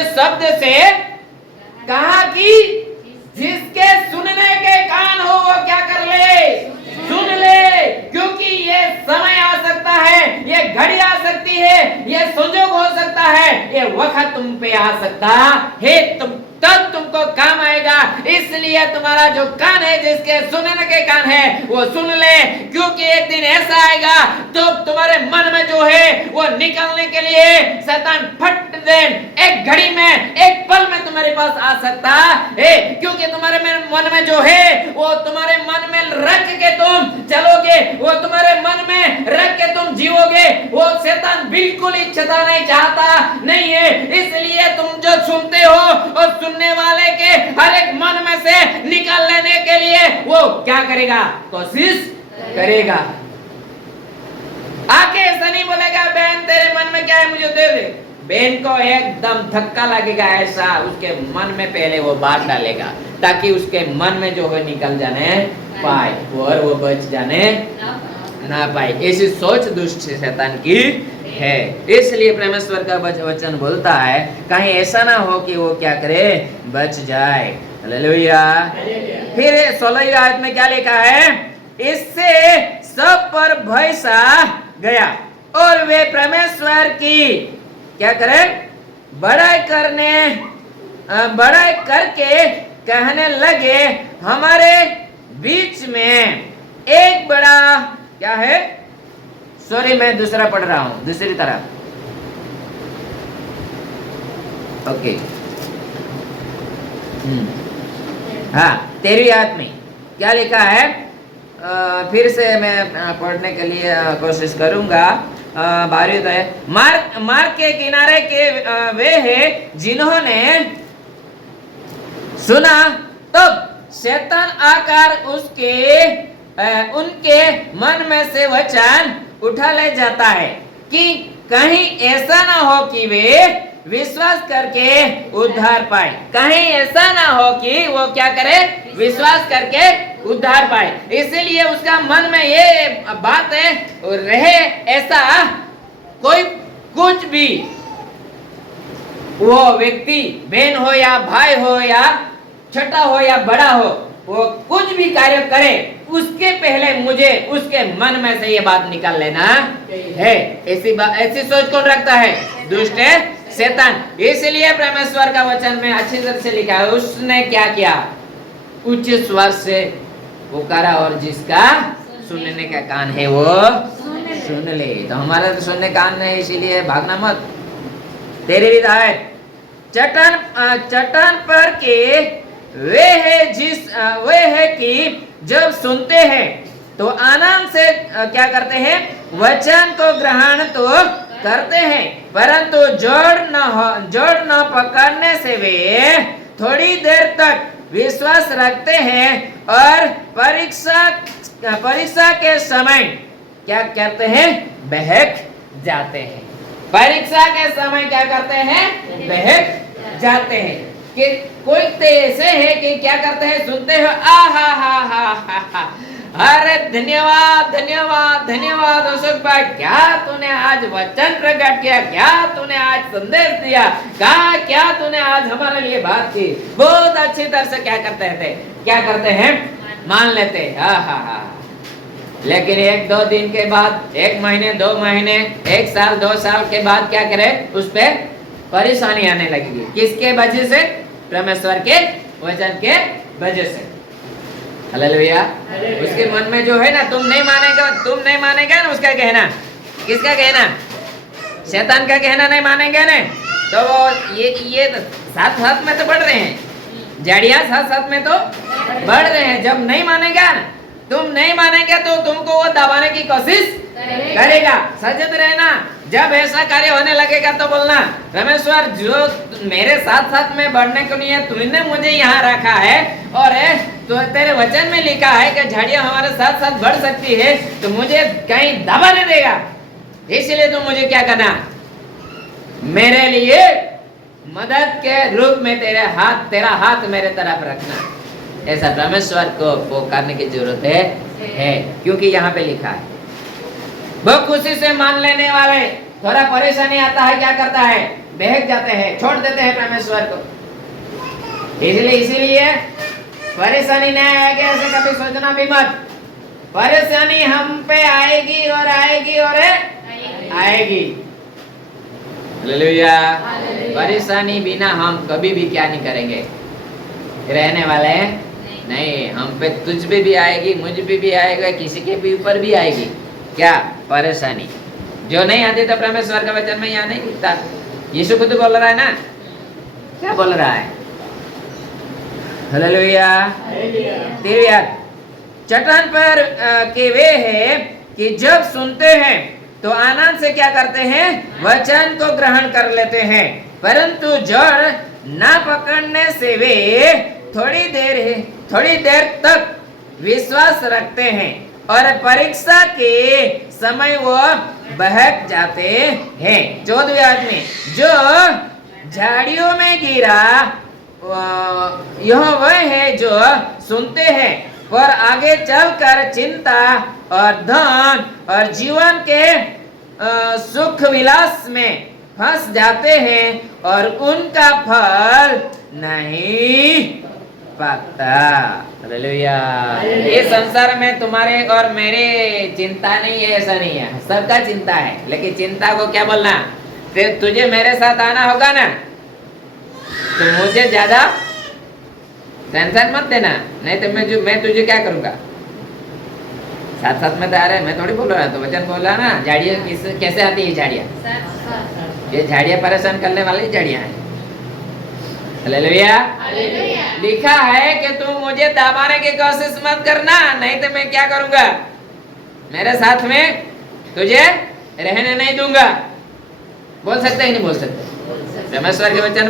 इस शब्द से कहा कि जिसके सुनने के कान हो वो क्या कर ले, सुन ले, क्योंकि ये समय आ सकता है, ये घड़ी आ सकती है, ये संजोग हो सकता है, ये वक्त तुम पे आ सकता है, तब तुमको काम आएगा। इसलिए तुम्हारा जो कान है, जिसके सुनने के कान है, वो सुन ले, क्योंकि एक दिन ऐसा आएगा तो तुम्हारे मन में जो है वो निकालने के लिए शैतान फट देन एक घड़ी में, एक पल में तुम्हारे पास आ सकता है, क्योंकि तुम्हारे मन में जो है वो तुम्हारे मन में रख के तुम चलोगे, वो तुम्हारे मन में रख के तुम जीवोगे, वो शैतान बिल्कुल इच्छा नहीं चाहता नहीं है। इसलिए तुम जो सुनते हो और सुनने वाले के हर एक मन में से निकाल लेने के लिए वो क्या करेगा, कोशिश करेगा। आके ऐसा नहीं बोलेगा बहन तेरे मन में क्या है मुझे दे दे, बहन को एकदम धक्का लगेगा, ऐसा उसके मन में पहले वो बात डालेगा ताकि उसके मन में जो है निकल जाने पाए और वो बच जाने ना पाए। ऐसी सोच दुष्ट शैतान की है। इसलिए परमेश्वर का वचन बोलता है कहीं ऐसा ना हो कि वो क्या करे, बच जाए। हालेलुया। फिर 16वीं आयत में क्या लिखा है, इससे सब पर भय सा गया और वे परमेश्वर की क्या करें, बड़ाई करके कहने लगे हमारे बीच में एक बड़ा क्या है, सॉरी मैं दूसरा पढ़ रहा हूं दूसरी तरफ, ओके। हाँ 13वीं आयत में क्या लिखा है, फिर से मैं पढ़ने के लिए कोशिश करूंगा। बारिश है, मार्ग के किनारे के वे हैं जिन्होंने सुना, तब शैतान आकर उनके मन में से वचन उठा ले जाता है कि कहीं ऐसा ना हो कि वे विश्वास करके उद्धार पाए। कहीं ऐसा ना हो कि वो क्या करे, विश्वास करके उद्धार पाए। इसीलिए उसका मन में ये बात है रहे, ऐसा कोई कुछ भी वो व्यक्ति बहन हो या भाई हो या छोटा हो या बड़ा हो, वो कुछ भी कार्य करे उसके पहले मुझे उसके मन में से ये बात निकाल लेना है। ऐसी सोच कौन रखता है, दुष्ट है शैतान। इसलिए परमेश्वर का वचन में अच्छी तरह से लिखा है, उसने क्या किया, उच्च स्वर से पुकारा और जिसका सुनने का कान है वो सुन ले। तो हमारा तो सुनने कान नहीं, इसीलिए भागना मत। 13वीं आयत, चट्टान पर के वे है कि जब सुनते हैं तो आनंद से क्या करते हैं, वचन को ग्रहण तो करते हैं, परंतु जोड़ न पकड़ने से वे थोड़ी देर तक विश्वास रखते हैं और परीक्षा के समय क्या करते हैं, बहक जाते हैं। परीक्षा के समय क्या करते हैं, बहक जाते हैं। कि कोई तो ऐसे है कि क्या करते हैं, सुनते हो हा, अरे धन्यवाद धन्यवाद धन्यवाद अशोक भाई, क्या तूने आज वचन प्रकट किया, क्या तूने आज संदेश दिया, क्या तूने आज हमारे लिए बात की, बहुत अच्छी तरह से क्या करते हैं, मान लेते हैं। हा। लेकिन 1-2 दिन के बाद, 1 महीने 2 महीने, 1 साल 2 साल के बाद क्या करे, उस पे परेशानी आने लगेगी। किसके वजह से, परमेश्वर के वचन के वजह से। हालेलुया। उसके मन में जो है ना, तुम नहीं मानेगा ना, उसका कहना, किसका कहना, शैतान का कहना नहीं मानेंगे ना, तो वो ये साथ में तो बढ़ रहे हैं, जड़ियां साथ में तो बढ़ रहे हैं। जब नहीं मानेगा ना, तुम नहीं मानेंगे तो तुमको वो दबाने की कोशिश करेगा। सचेत रहना, जब ऐसा कार्य होने लगेगा तो बोलना, परमेश्वर जो मेरे साथ में बढ़ने को नहीं है, तूने मुझे यहाँ रखा है और तो तेरे वचन में लिखा है कि झाड़ियां हमारे साथ बढ़ सकती है, तो मुझे कहीं दबा नहीं देगा। इसलिए तो मुझे क्या करना, मेरे लिए मदद के रूप में तेरा हाथ मेरे तरफ रखना। ऐसा परमेश्वर को पुकारने की जरूरत है, क्योंकि यहाँ पे लिखा है, बहुत खुशी से मान लेने वाले, थोड़ा परेशानी आता है क्या करता है, बहक जाते हैं, छोड़ देते हैं परमेश्वर को। इसीलिए परेशानी नहीं आएगी ऐसे कभी सोचना भी मत। परेशानी हम पे आएगी और आएगी और आएगी। हालेलुया। परेशानी बिना हम कभी भी क्या नहीं करेंगे, रहने वाले हैं नहीं। हम पे तुझ पे भी आएगी, मुझ पे भी आएगा, किसी के भी ऊपर भी आएगी क्या परेशानी। जो नहीं आती तो परमेश्वर का वचन में यहाँ नहीं लिखता। यीशु खुद बोल रहा है ना, क्या बोल रहा है? हालेलुया। चट्टान पर के वे है कि जब सुनते हैं तो आनंद से क्या करते हैं, वचन को ग्रहण कर लेते हैं, परंतु जड़ ना पकड़ने से वे थोड़ी देर तक विश्वास रखते हैं और परीक्षा के समय वो बहक जाते हैं। 14वें आदमी, जो झाड़ियों में गिरा यह वह है जो सुनते हैं पर आगे चलकर चिंता और धन और जीवन के सुख विलास में फंस जाते हैं और उनका फल नहीं पकता। हालेलुया। ये संसार में तुम्हारे और मेरे चिंता नहीं है, ऐसा नहीं है, सबका चिंता है। लेकिन चिंता को क्या बोलना, तुझे मेरे साथ आना होगा ना, तो मुझे ज्यादा टेंशन मत देना, नहीं तो मैं तुझे क्या करूंगा। साथ साथ में तो आ रहा है, मैं थोड़ी बोल रहा तो वचन बोल रहा ना। झाड़ियाँ कैसे आती है झाड़ियाँ? ये झाड़ियाँ परेशान करने वाली झाड़ियाँ हैं। हालेलुया। लिखा है कि तुम मुझे दबाने की कोशिश मत करना, नहीं तो मैं क्या करूंगा, मेरे साथ में तुझे रहने नहीं दूंगा। बोल सकते ही नहीं बोल सकते? परमेश्वर के वचन